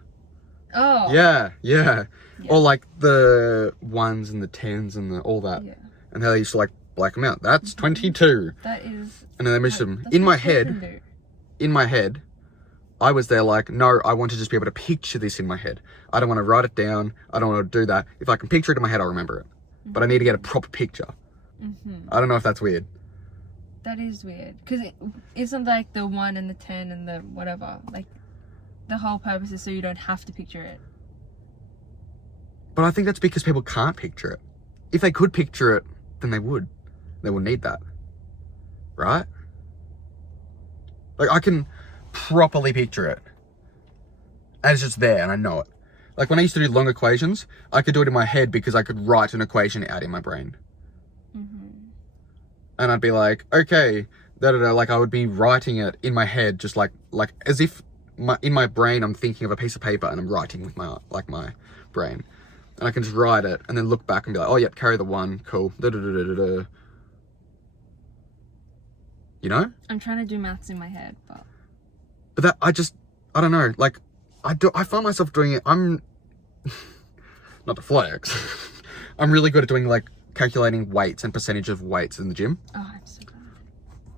Oh. Yeah. Yeah. Or, like, the 1s and the 10s and all that. Yeah. And how they used to, like, black them out. That's 22. That is... And then they moved them. that's In what my children head, do. I was there like, no, I want to just be able to picture this in my head. I don't want to write it down. I don't want to do that. If I can picture it in my head, I'll remember it. But I need to get a proper picture. I don't know if that's weird. That is weird. Because it isn't like the 1 and the 10 and the whatever. Like, the whole purpose is so you don't have to picture it. But I think that's because people can't picture it. If they could picture it, then they would. They would need that. Right? Like, I can properly picture it. And it's just there and I know it. Like, when I used to do long equations, I could do it in my head because I could write an equation out in my brain. And I'd be like, okay, like I would be writing it in my head, just like as if in my brain I'm thinking of a piece of paper and I'm writing with my brain. And I can just write it and then look back and be like, oh, yep, carry the 1, cool. You know? I'm trying to do maths in my head, but... But that, I don't know, like, I find myself doing it, I'm, not to flex, I'm really good at doing, like, calculating weights and percentage of weights in the gym. Oh, I'm so bad.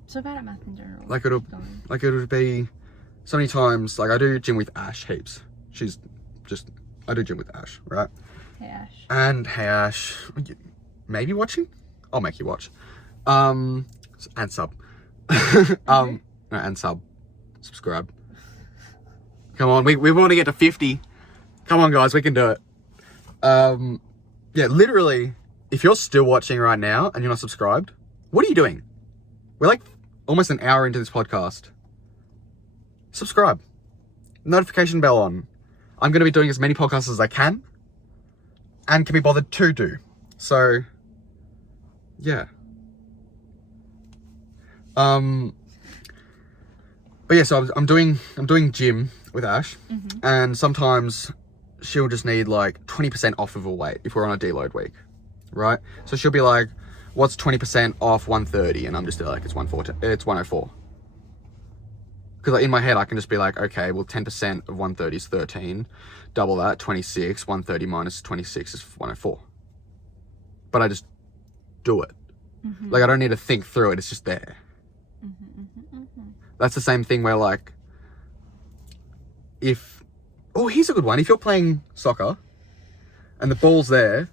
So bad at math in general. Like, it would be, so many times, like, I do gym with Ash heaps. I do gym with Ash, right? Hey, Ash. And, hey, Ash, maybe watching? I'll make you watch. And sub. No, and subscribe. Come on, we want to get to 50. Come on, guys, we can do it. Yeah, literally, if you're still watching right now and you're not subscribed, what are you doing? We're like almost an hour into this podcast. Subscribe. Notification bell on. I'm going to be doing as many podcasts as I can and can be bothered to do. So, yeah. But yeah, so I'm doing gym with Ash, and sometimes she'll just need like 20% off of her weight if we're on a deload week, right? So she'll be like, what's 20% off 130? And I'm just like, it's 104. Because like, in my head, I can just be like, okay, well, 10% of 130 is 13. Double that, 26. 130 minus 26 is 104. But I just do it. Like, I don't need to think through it. It's just there. That's the same thing where, like, here's a good one. If you're playing soccer and the ball's there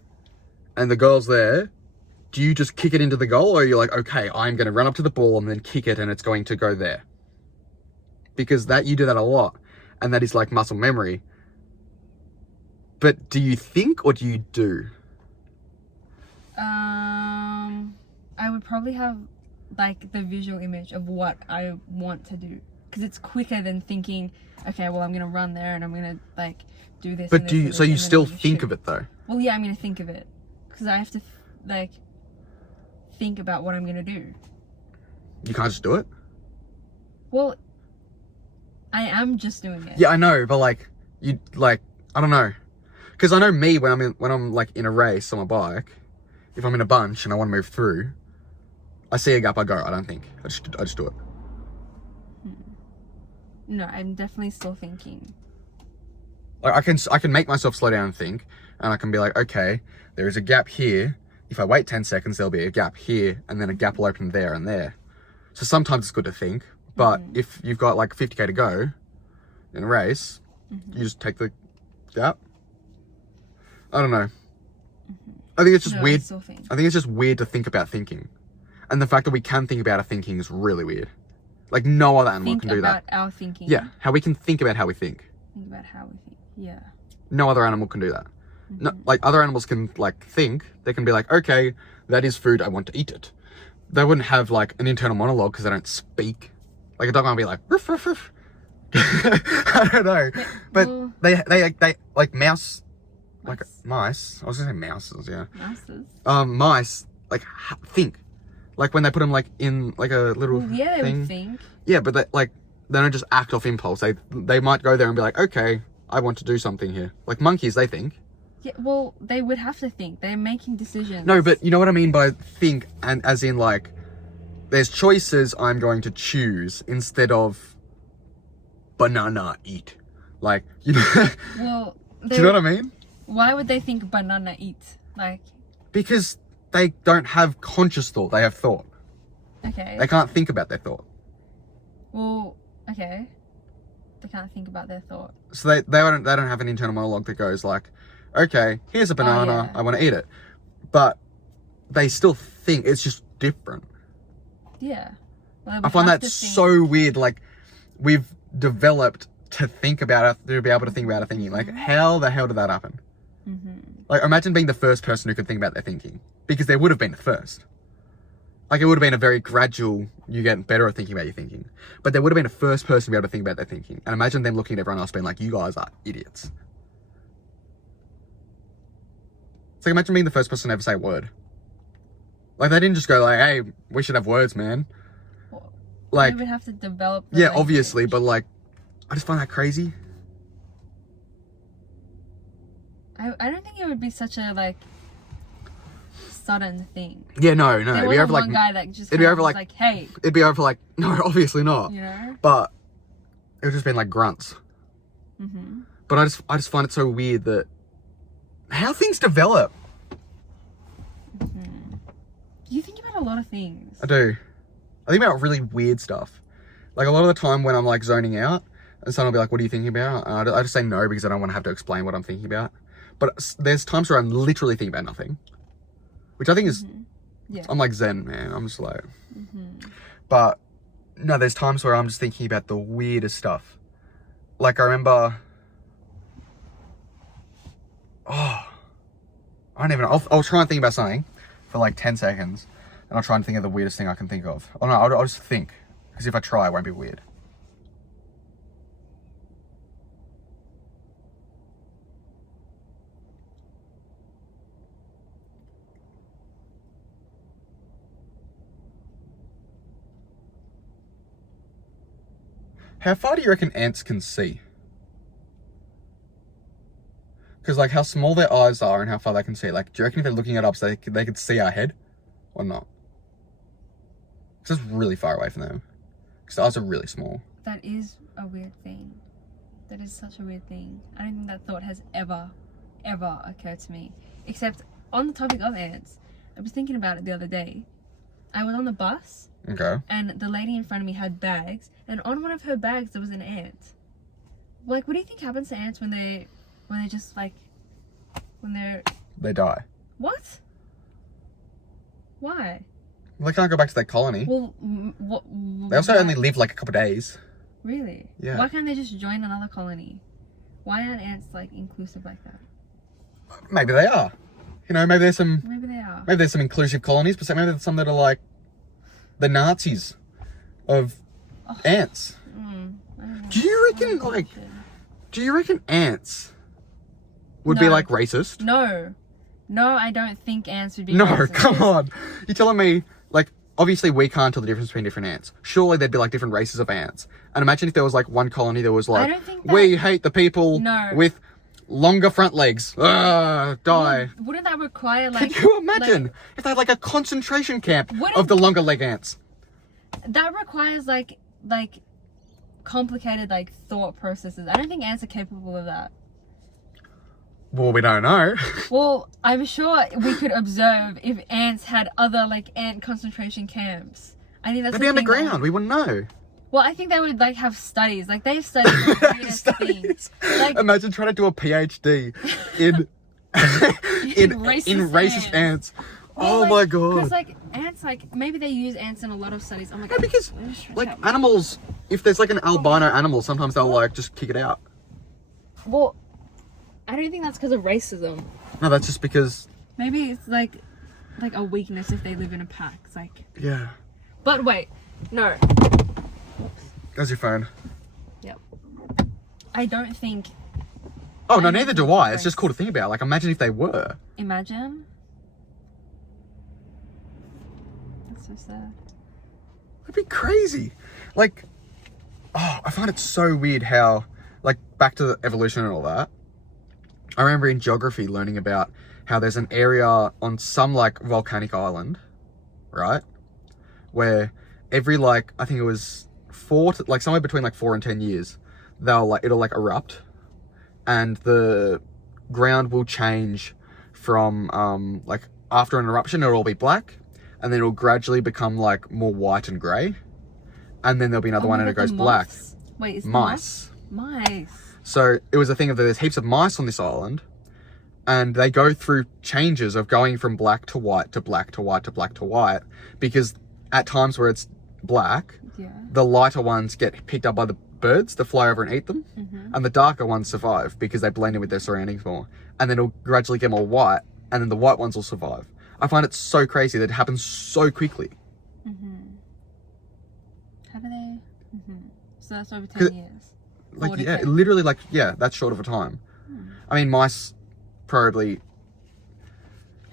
and the girl's there, do you just kick it into the goal, or are you like, okay, I'm going to run up to the ball and then kick it and it's going to go there? Because you do that a lot, and that is like muscle memory. But do you think or do you do? I would probably have like the visual image of what I want to do, because it's quicker than thinking, okay, well, I'm gonna run there and I'm gonna like do this. But so you still think of it though? Well, yeah, I'm gonna think of it because I have to like think about what I'm gonna do. You can't just do it? Well, I am just doing it. Yeah, I know, but like I don't know, because I know me when I'm like in a race on my bike, if I'm in a bunch and I want to move through, I see a gap, I go. I don't think. I just do it. No, I'm definitely still thinking. Like I can make myself slow down and think, and I can be like, okay, there is a gap here. If I wait 10 seconds, there'll be a gap here, and then a gap will open there and there. So sometimes it's good to think, but if you've got like 50k to go in a race, you just take the gap. I don't know. I think it's just weird. I think it's just weird to think about thinking. And the fact that we can think about our thinking is really weird. Like, no other animal can do that. Think about our thinking. Yeah, how we can think about how we think. Think about how we think, yeah. No other animal can do that. No, like, other animals can, like, think. They can be like, okay, that is food, I want to eat it. They wouldn't have, like, an internal monologue because they don't speak. Like, a dog might be like, ruff, ruff, ruff. I don't know. But they like, mice. Like, mice. I was going to say mouses, yeah. Mice, like, think. Like, when they put them, like, in, like, a little thing. They would think. Yeah, but, they don't just act off impulse. They might go there and be like, okay, I want to do something here. Like, monkeys, they think. Yeah, well, they would have to think. They're making decisions. No, but you know what I mean by think, and as in, like, there's choices I'm going to choose instead of banana eat. Like, you know, Well, do you know what I mean? why would they think banana eat? Like, Because they don't have conscious thought, they have thought. okay. They can't think about their thought. Well, okay. They can't think about their thought. So they don't have an internal monologue that goes like, okay, here's a banana, yeah. I want to eat it. But they still think, it's just different. Yeah. Well, I find that so weird. Like, we've developed to think about it, to be able to think about our thinking. Like, how the hell did that happen? Like, imagine being the first person who could think about their thinking. Because they would have been the first. Like, it would have been a very gradual, you get better at thinking about your thinking. But they would have been the first person to be able to think about their thinking. And imagine them looking at everyone else being like, you guys are idiots. It's like, imagine being the first person to ever say a word. Like, they didn't just go like, hey, we should have words, man. Like, we would have to develop the yeah, language. obviously, but like, I just find that crazy. I don't think it would be such a, like, sudden thing. Yeah, no. There It'd be wasn't over one like, guy that just it'd be over like, hey. It'd be over like, no, obviously not. You know? But it would just been like grunts. But I just find it so weird that how things develop. You think about a lot of things. I do. I think about really weird stuff. Like, a lot of the time when I'm like zoning out and someone will be like, what are you thinking about? And I just say no because I don't want to have to explain what I'm thinking about. But there's times where I'm literally thinking about nothing. Which I think is, Yeah. I'm like Zen, man. I'm just like, but no, there's times where I'm just thinking about the weirdest stuff. Like, I remember, I don't even know. I'll try and think about something for like 10 seconds and I'll try and think of the weirdest thing I can think of. Oh no, I'll just think. Because if I try, it won't be weird. How far do you reckon ants can see? Because, like, how small their eyes are and how far they can see. Like, do you reckon if they're looking at us, they could see our head? Or not? Because it's really far away from them. Because the eyes are really small. That is a weird thing. That is such a weird thing. I don't think that thought has ever occurred to me. Except, on the topic of ants, I was thinking about it the other day. I was on the bus. Okay. And the lady in front of me had bags, and on one of her bags there was an ant. Like, what do you think happens to ants when they just like, They die. What? Why? Well, they can't go back to their colony. Well, what? They also only live like a couple of days. Really? Yeah. Why can't they just join another colony? Why aren't ants like inclusive like that? Maybe they are. You know, maybe there's some. Maybe they are. Maybe there's some inclusive colonies, but maybe there's some that are like the Nazis of ants. I don't know. Do you reckon like? Do you reckon ants would be No. like racist? No, I don't think ants would be. No, racist. come on. You're telling me, like, obviously we can't tell the difference between different ants. Surely there'd be like different races of ants. And imagine if there was like one colony that was like, I don't think that- we hate the people No. with longer front legs. Die. Wouldn't that require like? Can you imagine if they had like a concentration camp Wouldn't- of the longer leg ants? That requires like complicated like thought processes. I don't think ants are capable of that. Well, we don't know. Well, I'm sure we could observe if ants had other like ant concentration camps. I think that's They'd be the thing underground. that- We wouldn't know. Well, I think they would like have studies. Like they've studied the weirdest things. Like Imagine trying to do a PhD in racist ants. Oh my god. Because like ants, like maybe they use ants in a lot of studies. Oh my god. Yeah, because Let me stretch like out my- animals, if there's like an albino animal, sometimes they'll like just kick it out. Well, I don't think that's because of racism. No, that's just because. Maybe it's like a weakness if they live in a pack. It's like. Yeah. But wait, no. There's your phone. Yep. I don't think. Oh no, I neither don't do I. think It's just cool to think about. Like, imagine if they were. Imagine. That's so sad. That'd be crazy. Like, oh, I find it so weird how, like, back to the evolution and all that. I remember in geography learning about how there's an area on some like volcanic island, right? Where every like, I think it was somewhere between like 4 and 10 years, it'll like erupt, and the ground will change from like after an eruption it'll all be black, and then it'll gradually become like more white and grey, and then there'll be another one and it goes black. Wait, is Mice. Mice. So it was a thing of that there's heaps of mice on this island, and they go through changes of going from black to white to black to white to black to white, because at times where it's black, the lighter ones get picked up by the birds that fly over and eat them, and the darker ones survive because they blend in with their surroundings more, and then it'll gradually get more white, and then the white ones will survive. I find it so crazy that it happens so quickly. How do they? So that's over 10 years. Like, yeah, literally, like, yeah, that's short of a time. I mean, mice probably...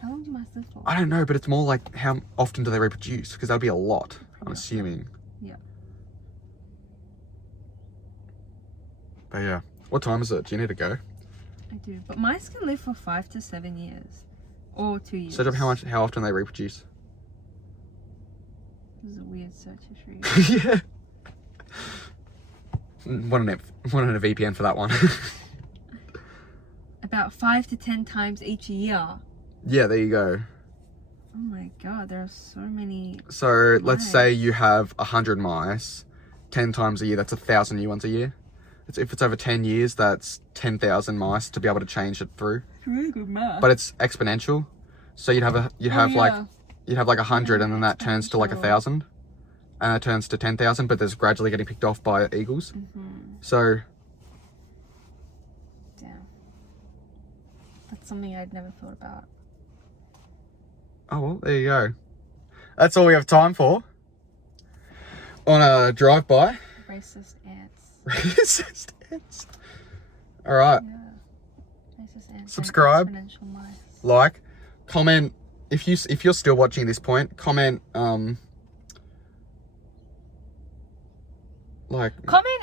How long do mice live for? I don't know, but it's more like how often do they reproduce? Because that'll be a lot, I'm assuming. Yeah. But yeah. What time is it? Do you need to go? I do. But mice can live for 5 to 7 years. Or 2 years. Search up how often they reproduce. This is a weird search history. Yeah. Want a VPN for that one. About 5 to 10 times each year. Yeah, there you go. Oh my god, there are so many. So let's say you have 100 mice, 10 times a year. That's 1,000 new ones a year. If it's over 10 years, that's 10,000 mice to be able to change it through. It's really good math. But it's exponential. So you'd have like 100, and then that turns to like 1,000, and it turns to 10,000. But there's gradually getting picked off by eagles. So. Damn. That's something I'd never thought about. Oh well, there you go. That's all we have time for. On a drive-by. Racist ants. Racist ants. All right. Yeah. Racist ants. Subscribe. Exponential mice. Like. Comment. If you're still watching this point, comment. Comment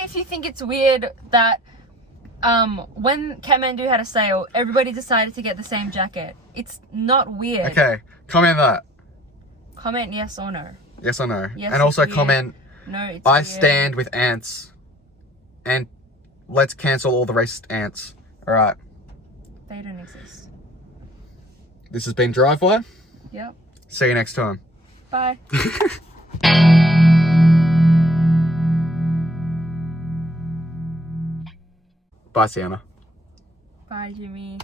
if you think it's weird that when Kathmandu had a sale, everybody decided to get the same jacket. It's not weird. Okay. Comment that. Comment yes or no. Yes or no. Yes, and also weird. comment. No, it's I weird. stand with ants. And let's cancel all the racist ants. All right. They don't exist. This has been Drive-By. Yep. See you next time. Bye. Bye, Sienna. Bye, Jimmy.